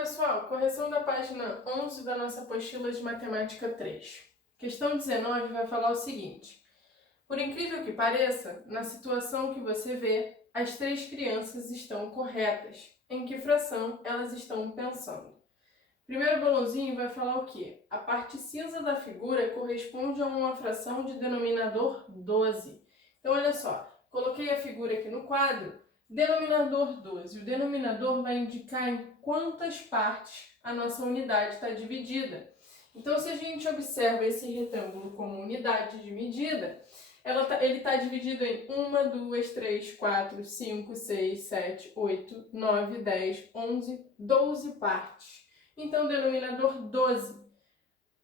pessoal, correção da página 11 da nossa apostila de Matemática 3. Questão 19 vai falar o seguinte: por incrível que pareça, na situação que você vê, as três crianças estão corretas. Em que fração elas estão pensando? Primeiro balãozinho vai falar o quê? A parte cinza da figura corresponde a uma fração de denominador 12. Então, olha só, coloquei a figura aqui no quadro, denominador 12. O denominador vai indicar em quantas partes a nossa unidade está dividida. Então, se a gente observa esse retângulo como unidade de medida, ele está dividido em 1, 2, 3, 4, 5, 6, 7, 8, 9, 10, 11, 12 partes. Então, denominador 12.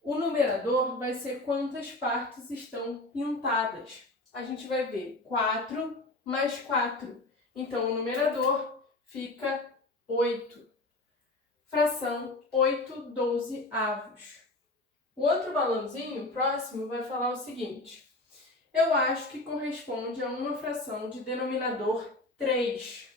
O numerador vai ser quantas partes estão pintadas. A gente vai ver 4 mais 4. Então, o numerador fica 8. Fração 8/12. O outro balãozinho próximo vai falar o seguinte: eu acho que corresponde a uma fração de denominador 3.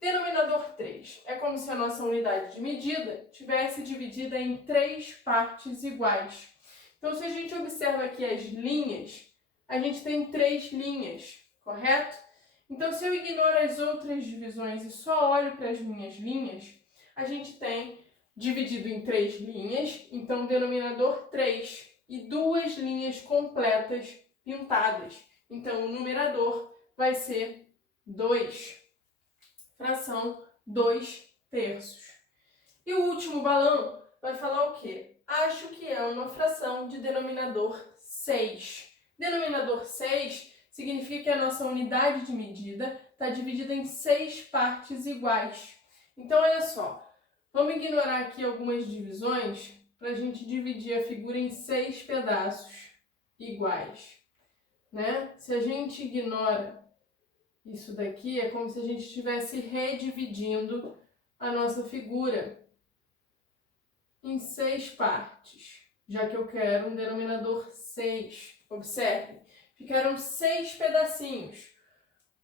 Denominador 3 é como se a nossa unidade de medida tivesse dividida em 3 partes iguais. Então, se a gente observa aqui as linhas, a gente tem 3 linhas, correto? Então, se eu ignoro as outras divisões e só olho para as minhas linhas, a gente tem dividido em 3 linhas, então denominador 3, e 2 linhas completas pintadas. Então, o numerador vai ser 2. Fração 2/3. E o último balão vai falar o quê? Acho que é uma fração de denominador 6. Denominador 6 significa que a nossa unidade de medida está dividida em 6 partes iguais. Então, olha só, vamos ignorar aqui algumas divisões para a gente dividir a figura em 6 pedaços iguais, né? Se a gente ignora isso daqui, é como se a gente estivesse redividindo a nossa figura em 6 partes, já que eu quero um denominador 6. Observe, ficaram 6 pedacinhos.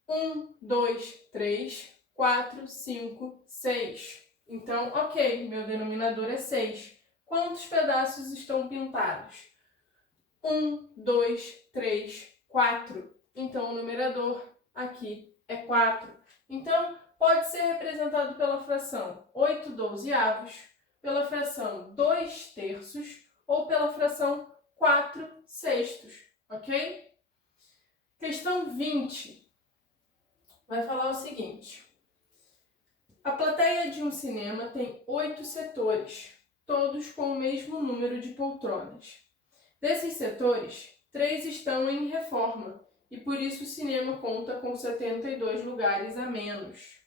1, 2, 3, 4, 5, 6. Então, ok, meu denominador é 6. Quantos pedaços estão pintados? 1, 2, 3, 4. Então, o numerador aqui é 4. Então, pode ser representado pela fração 8/12, pela fração 2/3 ou pela fração 4/6, ok? Questão 20 vai falar o seguinte: a plateia de um cinema tem 8 setores, todos com o mesmo número de poltronas. Desses setores, 3 estão em reforma, e por isso o cinema conta com 72 lugares a menos.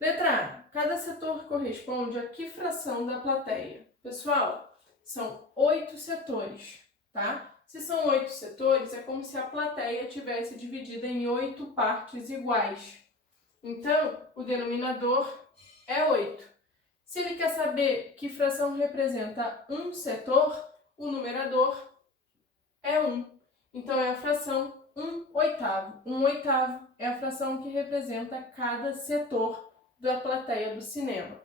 Letra A. Cada setor corresponde a que fração da plateia? Pessoal, são 8 setores, tá? Se são 8 setores, é como se a plateia tivesse dividida em 8 partes iguais. Então, o denominador é 8. Se ele quer saber que fração representa um setor, o numerador é 1. Então, é a fração 1/8. 1/8 é a fração que representa cada setor da plateia do cinema.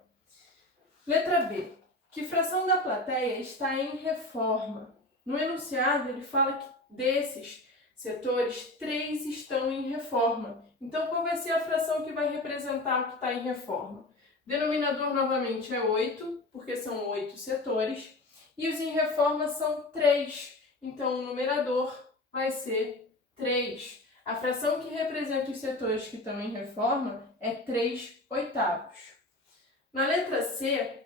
Letra B. Que fração da plateia está em reforma? No enunciado, ele fala que desses setores, 3 estão em reforma. Então, qual vai ser a fração que vai representar o que está em reforma? Denominador, novamente, é 8, porque são 8 setores. E os em reforma são 3. Então, o numerador vai ser 3. A fração que representa os setores que estão em reforma é 3/8. Na letra C,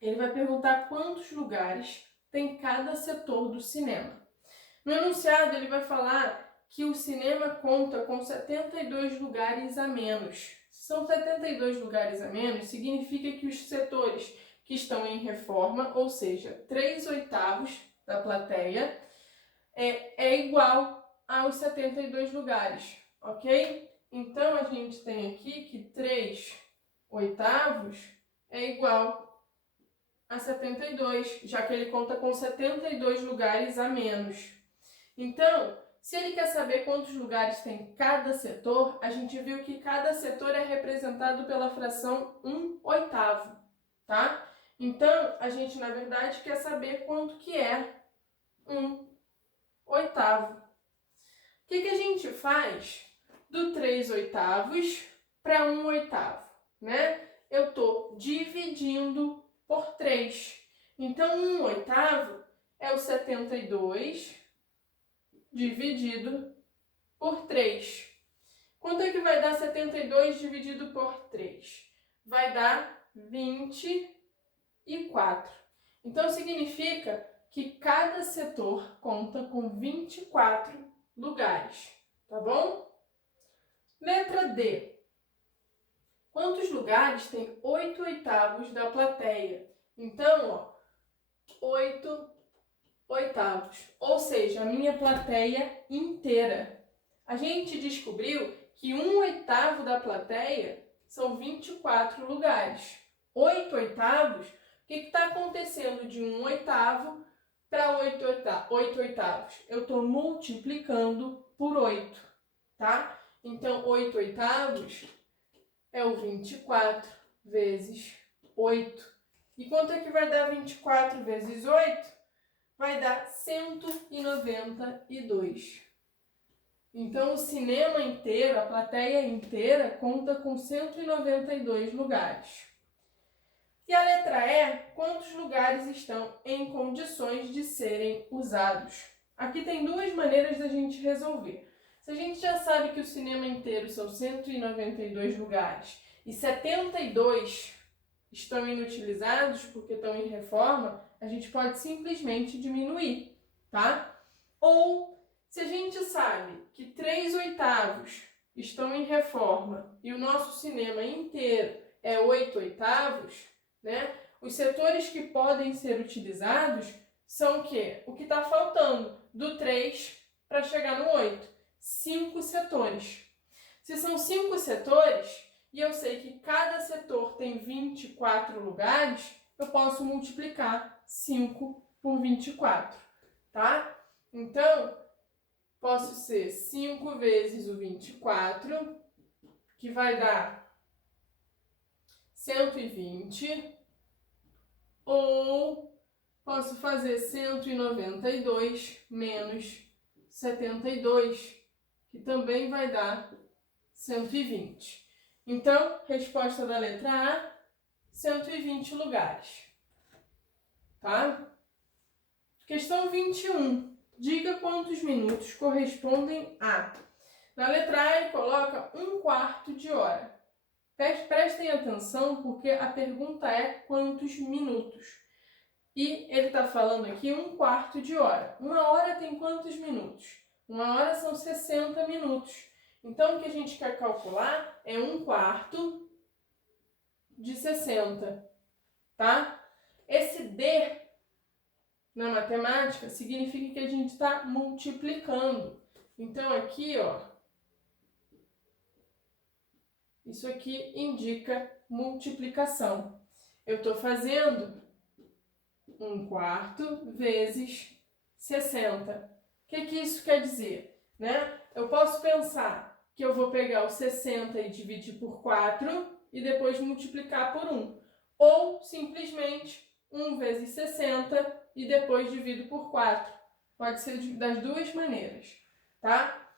ele vai perguntar quantos lugares tem cada setor do cinema. No enunciado, ele vai falar que o cinema conta com 72 lugares a menos. Se são 72 lugares a menos, significa que os setores que estão em reforma, ou seja, 3/8 da plateia, é igual aos 72 lugares, ok? Então, a gente tem aqui que 3/8 é igual a 72, já que ele conta com 72 lugares a menos. Então, se ele quer saber quantos lugares tem cada setor, a gente viu que cada setor é representado pela fração 1/8. tá? Então, a gente, na verdade, quer saber quanto que é 1/8. O que a gente faz do 3/8 para 1/8, né? Eu estou dividindo por 3. Então, 1/8 é o 72 dividido por 3. Quanto é que vai dar 72 dividido por 3? Vai dar 24. Então, significa que cada setor conta com 24 lugares, tá bom? Letra D. Quantos lugares tem 8/8 da plateia? Então, ó, 8/8, ou seja, a minha plateia inteira. A gente descobriu que 1/8 da plateia são 24 lugares. 8/8, o que está acontecendo de 1/8 para 8/8? Eu estou multiplicando por 8, tá? Então, 8/8 é o 24 vezes 8. E quanto é que vai dar 24 vezes 8? Vai dar 192. Então, o cinema inteiro, a plateia inteira, conta com 192 lugares. E a letra E, quantos lugares estão em condições de serem usados? Aqui tem duas maneiras da gente resolver. Se a gente já sabe que o cinema inteiro são 192 lugares e 72 estão inutilizados porque estão em reforma, a gente pode simplesmente diminuir, tá? Ou, se a gente sabe que 3/8 estão em reforma e o nosso cinema inteiro é 8/8, né? Os setores que podem ser utilizados são o quê? O que está faltando do 3 para chegar no 8. 5 setores. Se são 5 setores, e eu sei que cada setor tem 24 lugares, eu posso multiplicar 5 por 24, tá? Então, posso ser 5 vezes o 24, que vai dar 120, ou posso fazer 192 menos 72, que também vai dar 120. Então, resposta da letra A, 120 lugares. Tá? Questão 21. Diga quantos minutos correspondem a... Na letra A, ele coloca 1/4 de hora. Prestem atenção, porque a pergunta é quantos minutos. E ele está falando aqui 1/4 de hora. Uma hora tem quantos minutos? Uma hora são 60 minutos. Então, o que a gente quer calcular é 1/4 de 60, tá? Esse D, na matemática, significa que a gente está multiplicando. Então, aqui, ó, isso aqui indica multiplicação. Eu estou fazendo 1/4 vezes 60. O que isso quer dizer, né? Eu posso pensar que eu vou pegar o 60 e dividir por 4 e depois multiplicar por 1. Ou, simplesmente, 1 vezes 60 e depois divido por 4. Pode ser das duas maneiras, tá?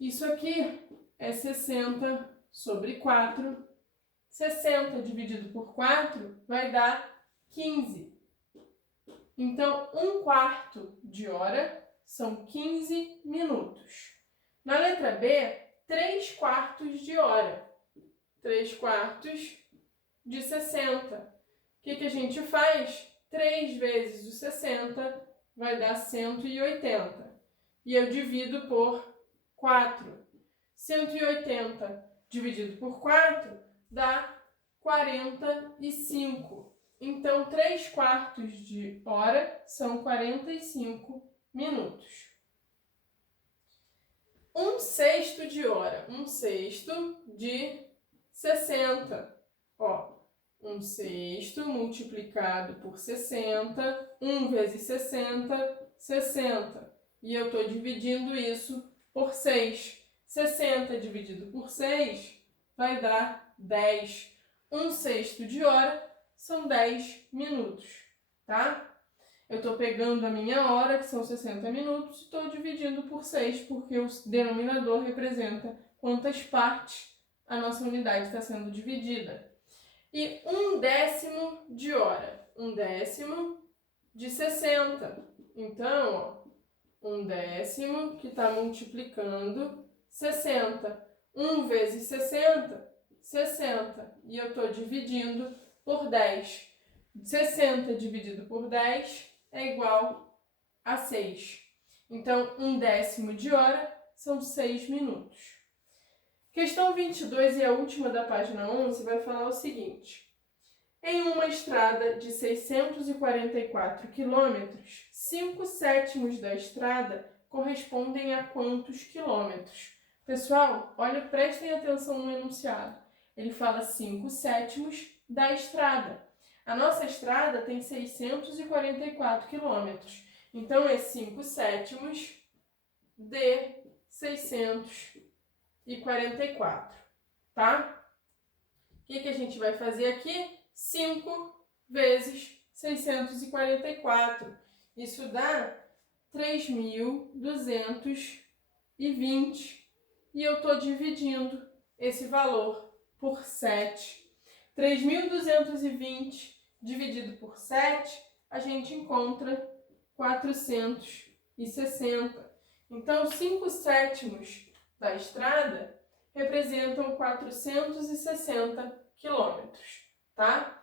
Isso aqui é 60 sobre 4. 60 dividido por 4 vai dar 15. Então, 1/4 de hora são 15 minutos. Na letra B, 3/4 de hora. 3/4 de 60. O que a gente faz? 3 vezes o 60 vai dar 180. E eu divido por 4. 180 dividido por 4 dá 45. Então, 3/4 de hora são 45 minutos. 1/6 de hora. 1/6 de 60. Ó, 1/6 multiplicado por 60. 1 vezes 60, 60. E eu estou dividindo isso por 6. 60 dividido por 6 vai dar 10. 1/6 de hora são 10 minutos, tá? Eu estou pegando a minha hora, que são 60 minutos, e estou dividindo por 6, porque o denominador representa quantas partes a nossa unidade está sendo dividida. E 1/10 de hora, 1/10 de 60. Então, ó, 1/10 que está multiplicando 60. 1 vezes 60, 60. E eu estou dividindo por 10. 60 dividido por 10 é igual a 6. Então, 1/10 de hora são 6 minutos. Questão 22 e a última da página 11 vai falar o seguinte. Em uma estrada de 644 quilômetros, 5/7 da estrada correspondem a quantos quilômetros? Pessoal, olha, prestem atenção no enunciado. Ele fala 5/7 da estrada. A nossa estrada tem 644 quilômetros. Então, é 5/7 de 644, tá? O que a gente vai fazer aqui? 5 vezes 644. Isso dá 3.220. E eu estou dividindo esse valor por 7. 3.220 dividido por 7, a gente encontra 460. Então, 5/7 da estrada representam 460 quilômetros, tá?